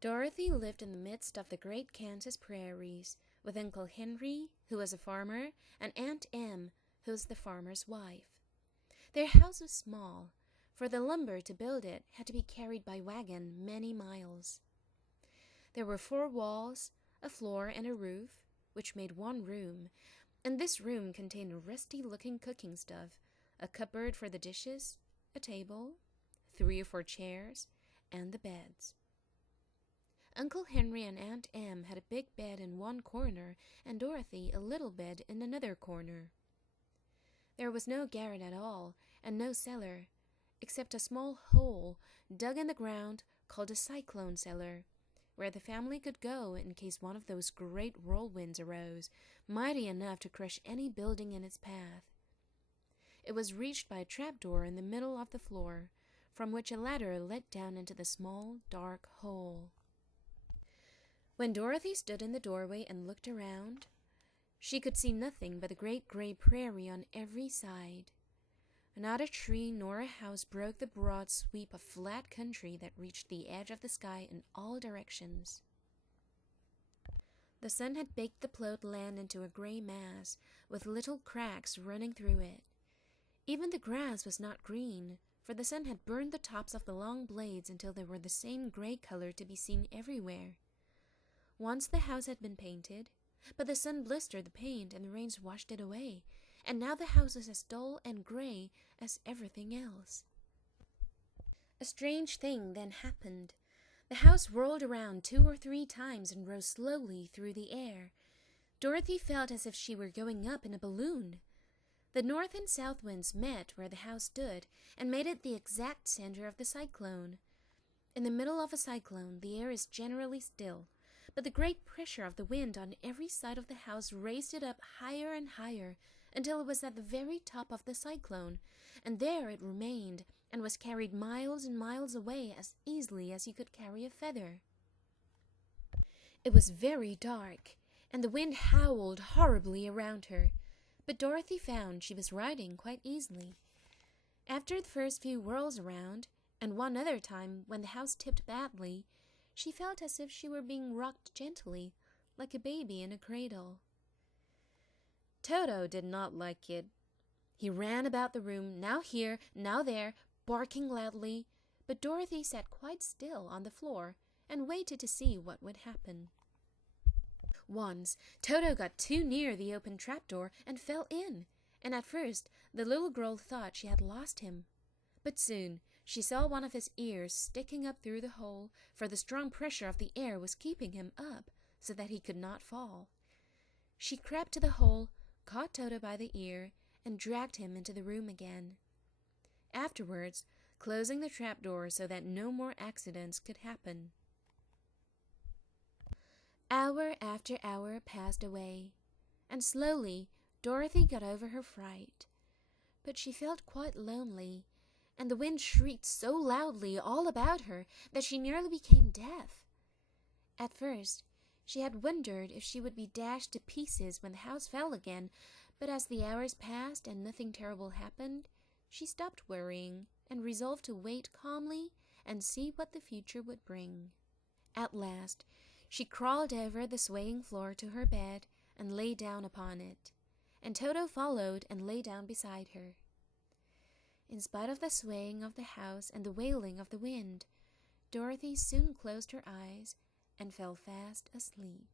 Dorothy lived in the midst of the great Kansas prairies, with Uncle Henry, who was a farmer, and Aunt Em, who was the farmer's wife. Their house was small, for the lumber to build it had to be carried by wagon many miles. There were 4 walls, a floor, and a roof, which made one room, and this room contained rusty-looking cooking stuff, a cupboard for the dishes, a table, 3 or 4 chairs, and the beds. Uncle Henry and Aunt Em had a big bed in one corner, and Dorothy a little bed in another corner. There was no garret at all, and no cellar, except a small hole dug in the ground called a cyclone cellar, where the family could go in case one of those great whirlwinds arose, mighty enough to crush any building in its path. It was reached by a trapdoor in the middle of the floor, from which a ladder led down into the small, dark hole. When Dorothy stood in the doorway and looked around, she could see nothing but the great gray prairie on every side. Not a tree nor a house broke the broad sweep of flat country that reached the edge of the sky in all directions. The sun had baked the plowed land into a gray mass, with little cracks running through it. Even the grass was not green, for the sun had burned the tops of the long blades until they were the same gray color to be seen everywhere. Once the house had been painted, but the sun blistered the paint and the rains washed it away, and now the house was as dull and gray as everything else. A strange thing then happened. The house whirled around 2 or 3 times and rose slowly through the air. Dorothy felt as if she were going up in a balloon. The north and south winds met where the house stood and made it the exact center of the cyclone. In the middle of a cyclone, the air is generally still, but the great pressure of the wind on every side of the house raised it up higher and higher until it was at the very top of the cyclone, and there it remained and was carried miles and miles away as easily as you could carry a feather. It was very dark, and the wind howled horribly around her, but Dorothy found she was riding quite easily. After the first few whirls around, and one other time when the house tipped badly, she felt as if she were being rocked gently, like a baby in a cradle. Toto did not like it. He ran about the room, now here, now there, barking loudly, but Dorothy sat quite still on the floor and waited to see what would happen. Once, Toto got too near the open trapdoor and fell in, and at first the little girl thought she had lost him. But soon she saw one of his ears sticking up through the hole, for the strong pressure of the air was keeping him up so that he could not fall. She crept to the hole, caught Toto by the ear, and dragged him into the room again. Afterwards, closing the trapdoor so that no more accidents could happen. Hour after hour passed away, and slowly Dorothy got over her fright. But she felt quite lonely, and the wind shrieked so loudly all about her that she nearly became deaf. At first, she had wondered if she would be dashed to pieces when the house fell again, but as the hours passed and nothing terrible happened, she stopped worrying and resolved to wait calmly and see what the future would bring. At last, she crawled over the swaying floor to her bed and lay down upon it, and Toto followed and lay down beside her. In spite of the swaying of the house and the wailing of the wind, Dorothy soon closed her eyes and fell fast asleep.